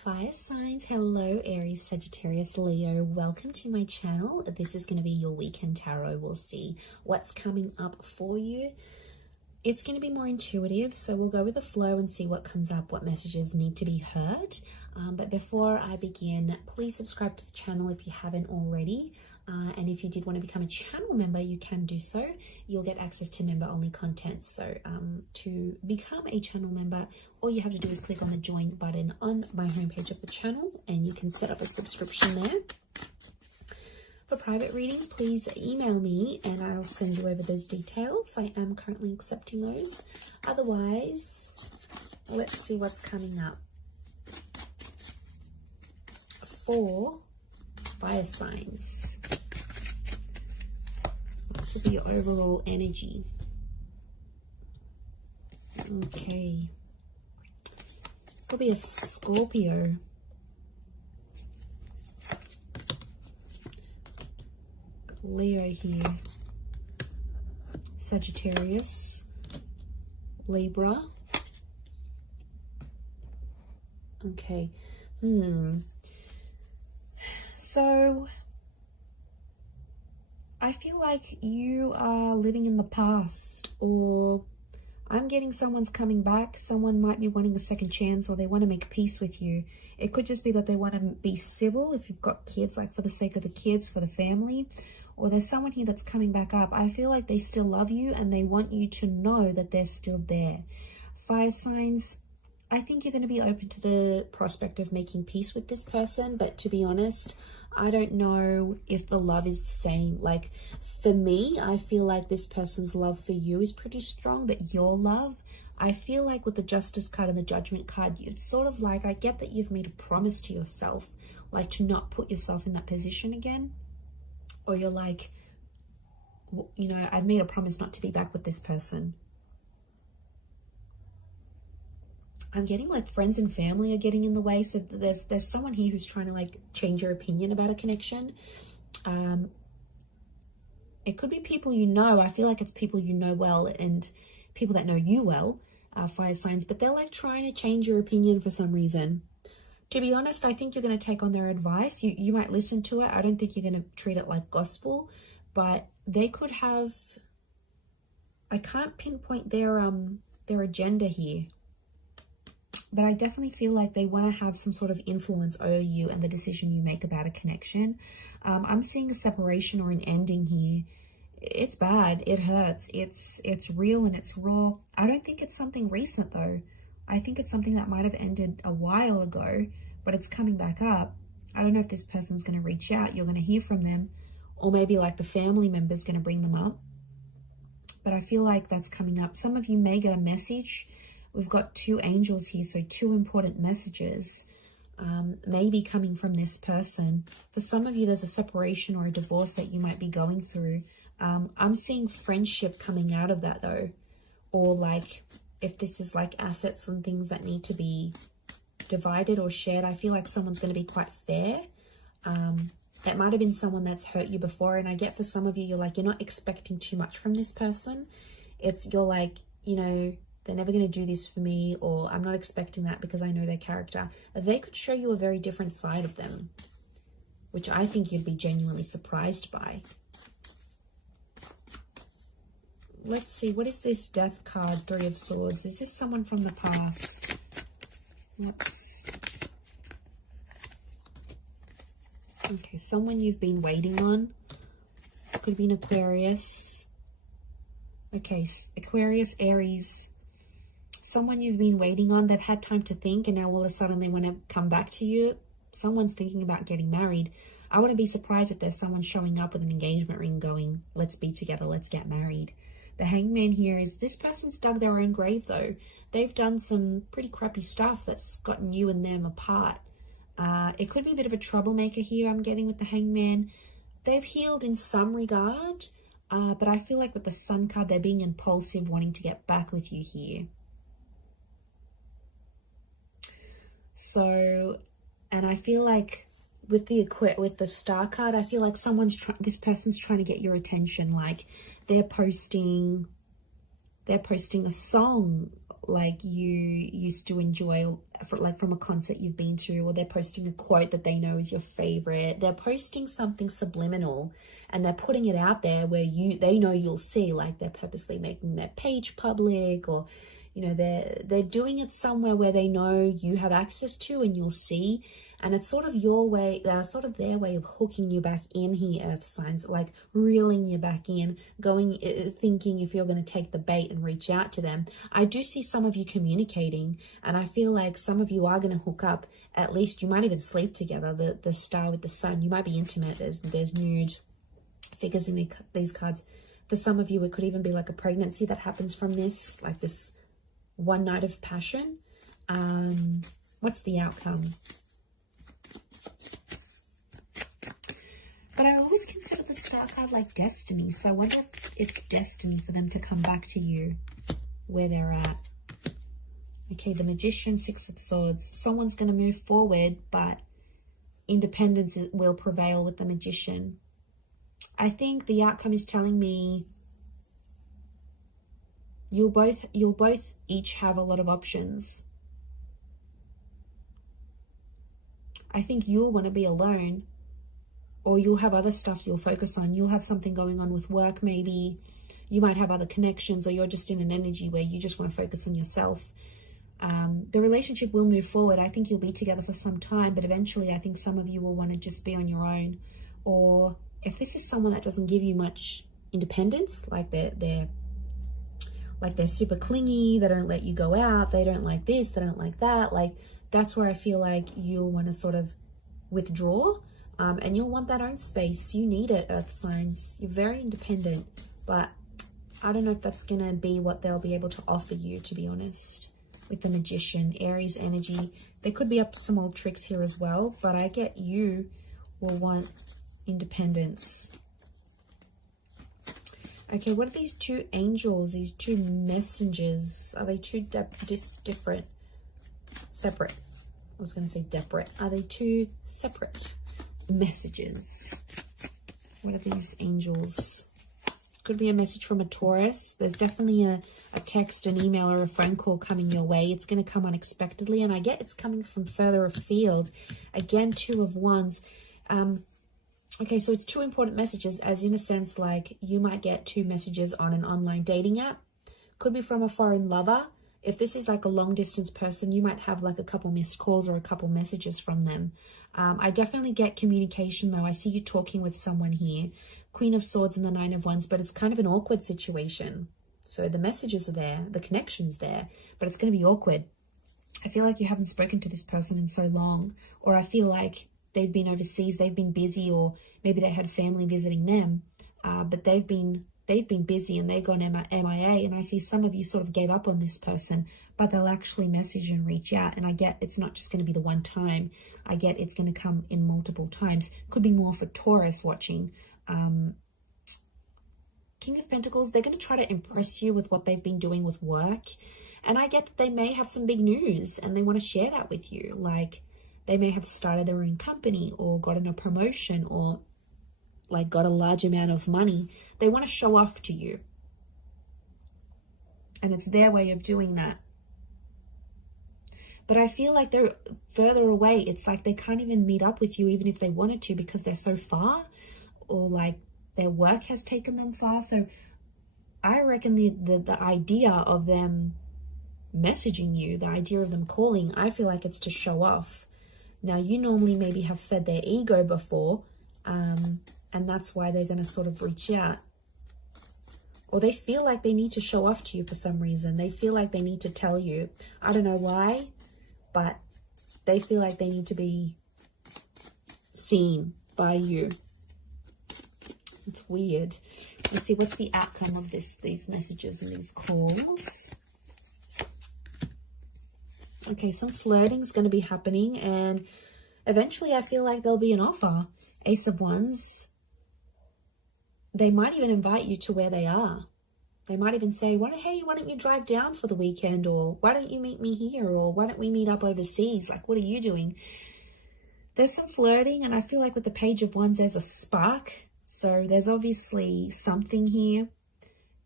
Fire signs, hello Aries, Sagittarius, Leo, welcome to my channel. This is going to be your weekend tarot. We'll see what's coming up for you. It's going to be more intuitive, so we'll go with the flow and see what comes up, what messages need to be heard. But before I begin, please subscribe to the channel if you haven't already. And if you did want to become a channel member, you can do so. You'll get access to member-only content. So to become a channel member, all you have to do is click on the join button on my homepage of the channel, and you can set up a subscription there. For private readings, please email me and I'll send you over those details. I am currently accepting those. Otherwise, let's see what's coming up for fire signs. This will be your overall energy. Okay. Could be a Scorpio. Leo here. Sagittarius. Libra. Okay. So I feel like you are living in the past, or I'm getting someone's coming back. Someone might be wanting a second chance, or they want to make peace with you. It could just be that they want to be civil if you've got kids, like for the sake of the kids, for the family. Or there's someone here that's coming back up. I feel like they still love you and they want you to know that they're still there. Fire signs, I think you're going to be open to the prospect of making peace with this person. But to be honest, I don't know if the love is the same. Like for me, I feel like this person's love for you is pretty strong, but your love, I feel like with the Justice card and the Judgment card, it's sort of like, I get that you've made a promise to yourself, like to not put yourself in that position again. Or you're like, you know, I've made a promise not to be back with this person. I'm getting like friends and family are getting in the way. So there's someone here who's trying to like change your opinion about a connection. It could be people you know. I feel like it's people you know well and people that know you well, fire signs. But they're like trying to change your opinion for some reason. To be honest, I think you're going to take on their advice. You might listen to it. I don't think you're going to treat it like gospel. But they could have... I can't pinpoint their agenda here. But I definitely feel like they want to have some sort of influence over you and the decision you make about a connection. I'm seeing a separation or an ending here. It's bad. It hurts. It's real and it's raw. I don't think it's something recent though. I think it's something that might have ended a while ago, but it's coming back up. I don't know if this person's going to reach out. You're going to hear from them, or maybe like the family member's going to bring them up. But I feel like that's coming up. Some of you may get a message. We've got two angels here, so two important messages maybe coming from this person. For some of you, there's a separation or a divorce that you might be going through. I'm seeing friendship coming out of that though, or like if this is like assets and things that need to be divided or shared, I feel like someone's going to be quite fair. It might have been someone that's hurt you before, and I get for some of you, you're like, you're not expecting too much from this person. You're like, you know, they're never going to do this for me, or I'm not expecting that because I know their character. They could show you a very different side of them, which I think you'd be genuinely surprised by. Let's see, what is this Death card, Three of Swords? Is this someone from the past? Okay, someone you've been waiting on. Could be an Aquarius. Okay, Aquarius, Aries. Someone you've been waiting on. They've had time to think, and now all of a sudden they want to come back to you. Someone's thinking about getting married. I wouldn't be surprised if there's someone showing up with an engagement ring going, let's be together, let's get married. The Hangman here is this person's dug their own grave though. They've done some pretty crappy stuff that's gotten you and them apart. It could be a bit of a troublemaker here, I'm getting with the Hangman. They've healed in some regard, but I feel like with the Sun card, they're being impulsive, wanting to get back with you here. So, and I feel like with the Star card, I feel like this person's trying to get your attention. Like they're posting a song like you used to enjoy, like from a concert you've been to, or they're posting a quote that they know is your favorite. They're posting something subliminal and they're putting it out there where they know you'll see, like they're purposely making their page public, or you know, they're doing it somewhere where they know you have access to and you'll see. And it's sort of your way, sort of their way of hooking you back in here, earth signs, like reeling you back in, thinking if you're going to take the bait and reach out to them. I do see some of you communicating, and I feel like some of you are going to hook up. At least you might even sleep together. The star with the sun, you might be intimate. There's nude figures in these cards. For some of you, it could even be like a pregnancy that happens from this, like this one night of passion. What's the outcome? But I always consider the star card like destiny. So I wonder if it's destiny for them to come back to you where they're at. Okay, the Magician, Six of Swords. Someone's going to move forward, but independence will prevail with the Magician. I think the outcome is telling me you'll both each have a lot of options. I think you'll want to be alone, or you'll have other stuff you'll focus on. You'll have something going on with work, maybe. You might have other connections, or you're just in an energy where you just want to focus on yourself. The relationship will move forward. I think you'll be together for some time, but eventually I think some of you will want to just be on your own. Or if this is someone that doesn't give you much independence, like they're super clingy, they don't let you go out, they don't like this, they don't like that, like that's where I feel like you'll want to sort of withdraw. And you'll want that own space. You need it, earth signs. You're very independent, but I don't know if that's going to be what they'll be able to offer you, to be honest. With the Magician, Aries energy, they could be up to some old tricks here as well, but I get you will want independence. Okay, what are these two angels, these two messengers? Are they two different? Separate. I was going to say separate. Are they two separate messages? What are these angels? Could be a message from a Taurus. There's definitely a text, an email, or a phone call coming your way. It's going to come unexpectedly, and I get it's coming from further afield. Again, Two of Wands. Okay, so it's two important messages, as in a sense, like you might get two messages on an online dating app. Could be from a foreign lover. If this is like a long distance person, you might have like a couple missed calls or a couple messages from them. I definitely get communication though. I see you talking with someone here. Queen of Swords and the Nine of Wands, but it's kind of an awkward situation. So the messages are there, the connection's there, but it's going to be awkward. I feel like you haven't spoken to this person in so long, or I feel like they've been overseas, they've been busy, or maybe they had family visiting them, but they've been busy and they've gone MIA, and I see some of you sort of gave up on this person, but they'll actually message and reach out, and I get it's not just going to be the one time. I get it's going to come in multiple times. Could be more for Taurus watching. King of Pentacles, they're going to try to impress you with what they've been doing with work, and I get that they may have some big news and they want to share that with you. Like they may have started their own company or gotten a promotion or like got a large amount of money. They want to show off to you, and it's their way of doing that. But I feel like they're further away. It's like they can't even meet up with you even if they wanted to, because they're so far, or like their work has taken them far. So I reckon the idea of them messaging you, the idea of them calling, I feel like it's to show off. Now, you normally maybe have fed their ego before, and that's why they're going to sort of reach out. Or they feel like they need to show off to you for some reason. They feel like they need to tell you. I don't know why, but they feel like they need to be seen by you. It's weird. Let's see, what's the outcome of these messages and these calls? Okay, some flirting is going to be happening, and eventually I feel like there'll be an offer. Ace of Wands. They might even invite you to where they are. They might even say, hey, why don't you drive down for the weekend? Or why don't you meet me here? Or why don't we meet up overseas? Like, what are you doing? There's some flirting, and I feel like with the Page of Wands, there's a spark. So there's obviously something here.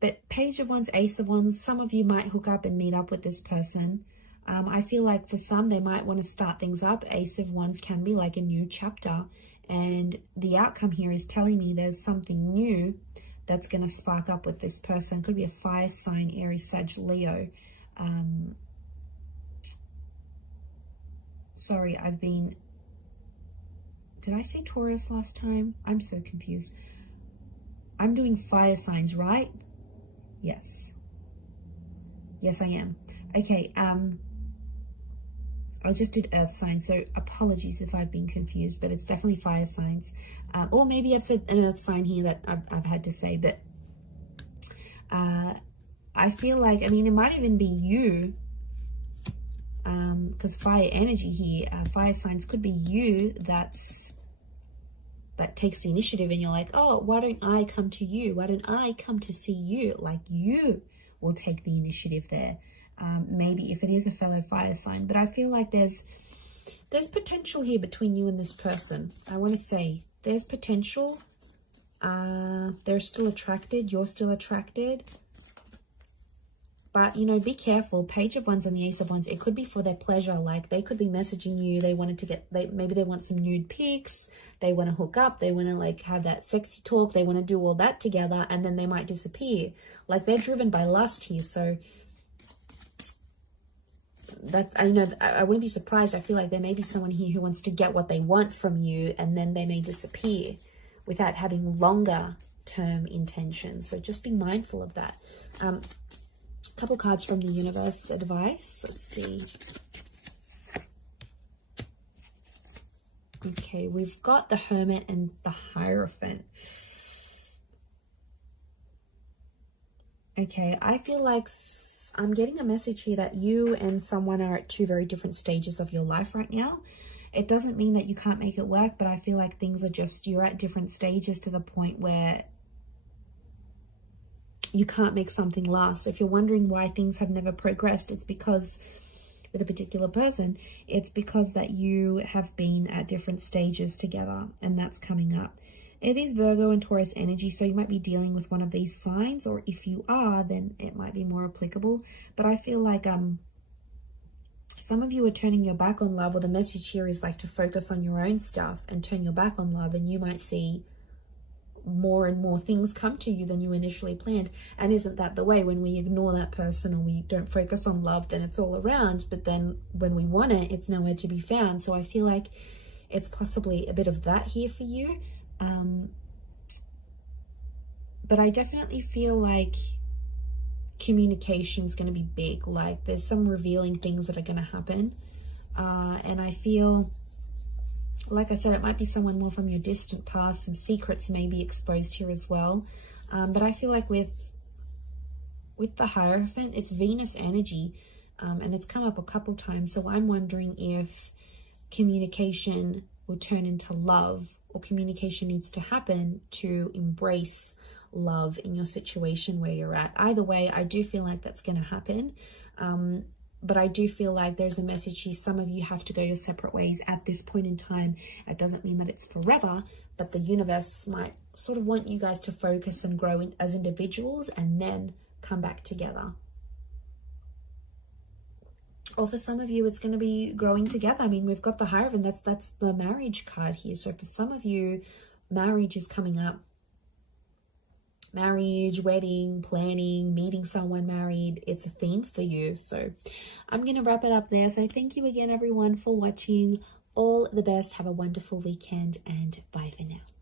But Page of Wands, Ace of Wands, some of you might hook up and meet up with this person. I feel like for some, they might want to start things up. Ace of Wands can be like a new chapter. And the outcome here is telling me there's something new that's going to spark up with this person. Could be a fire sign, Aries, Sag, Leo. Sorry, did I say Taurus last time? I'm so confused. I'm doing fire signs, right? Yes. Yes, I am. Okay, I just did earth signs, so apologies if I've been confused, but it's definitely fire signs. Or maybe I've said an earth sign here that I've had to say, but I feel like, I mean, it might even be you, because fire energy here, fire signs could be you that takes the initiative, and you're like, oh, why don't I come to you? Why don't I come to see you? Like, you will take the initiative there. Maybe if it is a fellow fire sign, but I feel like there's potential here between you and this person. I want to say there's potential. They're still attracted. You're still attracted. But, you know, be careful. Page of Wands and the Ace of Wands, it could be for their pleasure. Like, they could be messaging you. They wanted to maybe they want some nude pics. They want to hook up. They want to, like, have that sexy talk. They want to do all that together, and then they might disappear. Like, they're driven by lust here. So, I know, I wouldn't be surprised. I feel like there may be someone here who wants to get what they want from you, and then they may disappear without having longer term intentions. So just be mindful of that. Couple cards from the universe advice. Let's see. Okay, we've got the Hermit and the Hierophant. Okay, I feel like I'm getting a message here that you and someone are at two very different stages of your life right now. It doesn't mean that you can't make it work, but I feel like things are just, you're at different stages to the point where you can't make something last. So if you're wondering why things have never progressed, it's because with a particular person, it's because that you have been at different stages together, and that's coming up. It is Virgo and Taurus energy, so you might be dealing with one of these signs, or if you are, then it might be more applicable. But I feel like some of you are turning your back on love, or the message here is like to focus on your own stuff and turn your back on love, and you might see more and more things come to you than you initially planned. And isn't that the way? When we ignore that person or we don't focus on love, then it's all around, but then when we want it, it's nowhere to be found. So I feel like it's possibly a bit of that here for you. But I definitely feel like communication is going to be big. Like, there's some revealing things that are going to happen. And I feel, like I said, it might be someone more from your distant past. Some secrets may be exposed here as well. But I feel like with the Hierophant, it's Venus energy. And it's come up a couple times. So I'm wondering if communication will turn into love, or communication needs to happen to embrace love in your situation where you're at. Either way, I do feel like that's going to happen. But I do feel like there's a message here. Some of you have to go your separate ways at this point in time. It doesn't mean that it's forever, but the universe might sort of want you guys to focus and grow as individuals and then come back together. Or for some of you, it's going to be growing together. I mean, we've got the Hierophant. That's the marriage card here. So for some of you, marriage is coming up. Marriage, wedding, planning, meeting someone married. It's a theme for you. So I'm going to wrap it up there. So thank you again, everyone, for watching. All the best. Have a wonderful weekend, and bye for now.